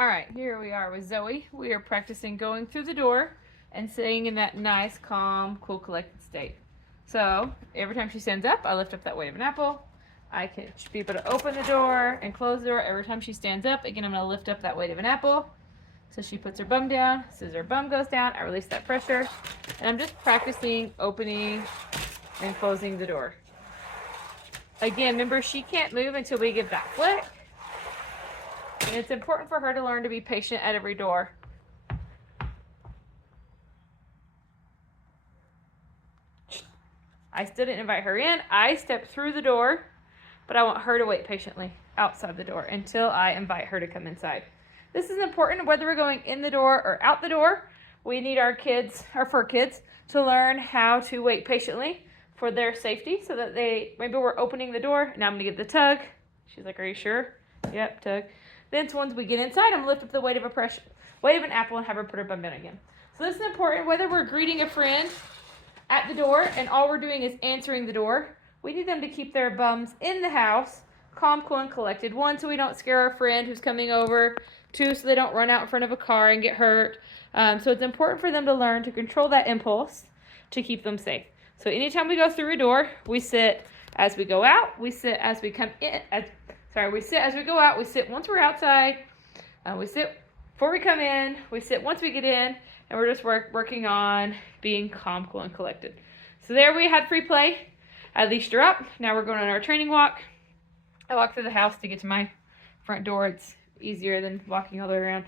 All right, here we are with Zoe. We are practicing going through the door and sitting in that nice, calm, cool, collected state. So every time she stands up, I lift up that weight of an apple. I can be able to open the door and close the door. Every time she stands up, again, I'm going to lift up that weight of an apple. So she puts her bum down. As soon as her bum goes down, I release that pressure. And I'm just practicing opening and closing the door. Again, remember, she can't move until we give that flick. And it's important for her to learn to be patient at every door. I still didn't invite her in. I stepped through the door, but I want her to wait patiently outside the door until I invite her to come inside. This is important whether we're going in the door or out the door. We need our kids, our fur kids, to learn how to wait patiently for their safety so that maybe we're opening the door. Now I'm going to give the tug. She's like, are you sure? Yep, tug. Then once we get inside, I'm going to lift up the weight of an apple and have her put her bum down again. So this is important whether we're greeting a friend at the door and all we're doing is answering the door. We need them to keep their bums in the house, calm, cool, and collected. 1, so we don't scare our friend who's coming over. 2, so they don't run out in front of a car and get hurt. So it's important for them to learn to control that impulse to keep them safe. So anytime we go through a door, we sit as we go out. We sit as we come in. We sit as we go out. We sit once we're outside. We sit before we come in. We sit once we get in. And we're just working on being calm, cool, and collected. So there we had free play. I leashed her up. Now we're going on our training walk. I walk through the house to get to my front door. It's easier than walking all the way around.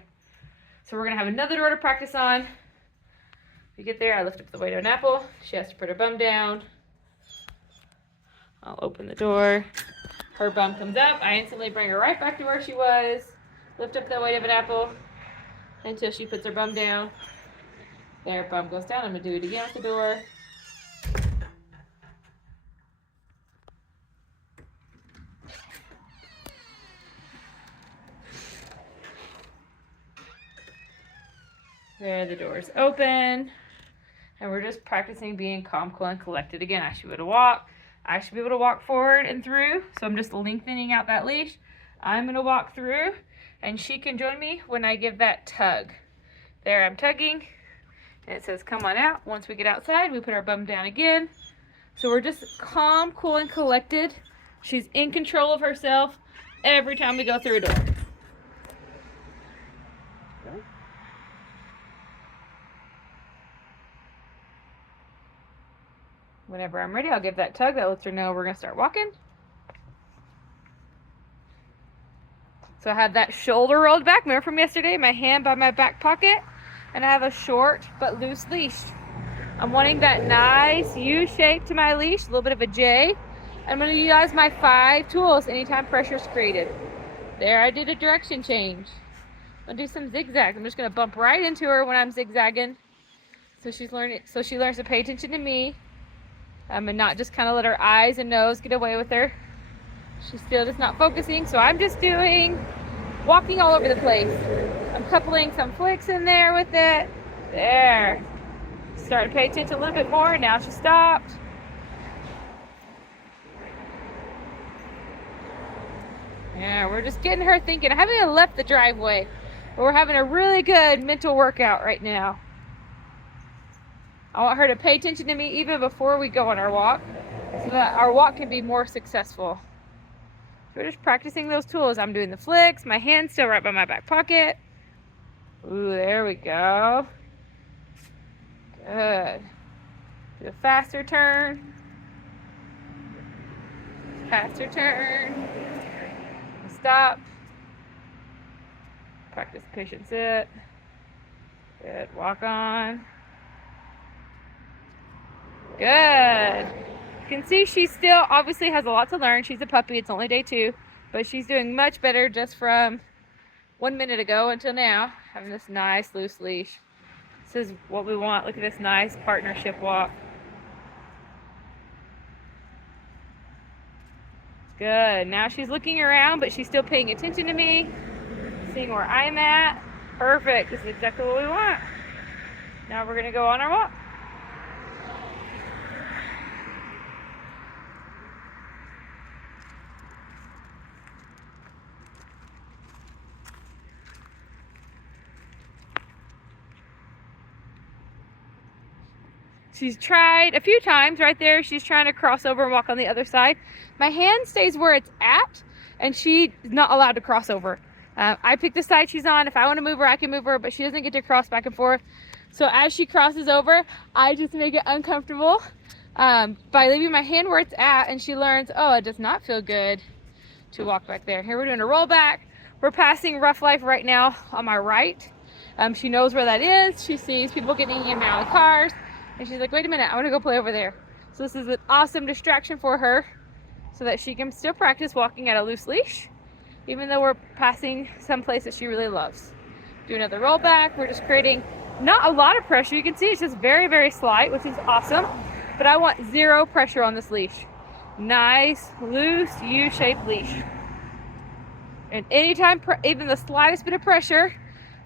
So we're going to have another door to practice on. We get there, I lift up the weight of an apple. She has to put her bum down. I'll open the door. Her bum comes up. I instantly bring her right back to where she was. Lift up the weight of an apple until she puts her bum down. There, bum goes down. I'm going to do it again with the door. There, the door's open. And we're just practicing being calm, cool, and collected. Again, I should be able to walk. I should be able to walk forward and through. So I'm just lengthening out that leash. I'm going to walk through, and she can join me when I give that tug. There, I'm tugging. And it says, come on out. Once we get outside, we put our bum down again. So we're just calm, cool, and collected. She's in control of herself every time we go through a door. Whenever I'm ready, I'll give that tug. That lets her know we're going to start walking. So I had that shoulder rolled back. Remember from yesterday? My hand by my back pocket. And I have a short but loose leash. I'm wanting that nice U shape to my leash, a little bit of a J. I'm going to utilize my 5 tools anytime pressure is created. There, I did a direction change. I'm going to do some zigzags. I'm just going to bump right into her when I'm zigzagging. So she learns to pay attention to me. And not just kind of let her eyes and nose get away with her. She's still just not focusing. So I'm just walking all over the place. I'm coupling some flicks in there with it. There. Starting to pay attention a little bit more. Now she stopped. Yeah, we're just getting her thinking. I haven't even left the driveway, but we're having a really good mental workout right now. I want her to pay attention to me even before we go on our walk so that our walk can be more successful. So we're just practicing those tools. I'm doing the flicks. My hand's still right by my back pocket. Ooh, there we go. Good. Do a faster turn. Faster turn. Stop. Practice patient sit. Good. Walk on. Good. You can see she still obviously has a lot to learn. She's a puppy. It's only day 2. But she's doing much better just from 1 minute ago until now. Having this nice loose leash. This is what we want. Look at this nice partnership walk. Good. Now she's looking around, but she's still paying attention to me. Seeing where I'm at. Perfect. This is exactly what we want. Now we're going to go on our walk. She's tried a few times right there. She's trying to cross over and walk on the other side. My hand stays where it's at, and she's not allowed to cross over. I pick the side she's on. If I want to move her, I can move her, but she doesn't get to cross back and forth. So as she crosses over, I just make it uncomfortable by leaving my hand where it's at, and she learns, oh, it does not feel good to walk back there. Here we're doing a roll back. We're passing Rough Life right now on my right. She knows where that is. She sees people getting in and out of cars, and she's like, wait a minute, I want to go play over there. So this is an awesome distraction for her so that she can still practice walking at a loose leash, even though we're passing some place that she really loves. Do another roll back. We're just creating not a lot of pressure. You can see it's just very, very slight, which is awesome. But I want zero pressure on this leash. Nice, loose, U-shaped leash. And anytime even the slightest bit of pressure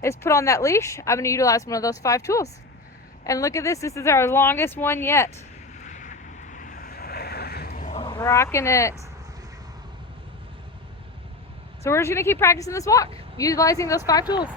is put on that leash, I'm going to utilize one of those 5 tools. And look at this. This is our longest one yet. Rocking it. So we're just going to keep practicing this walk, utilizing those 5 tools.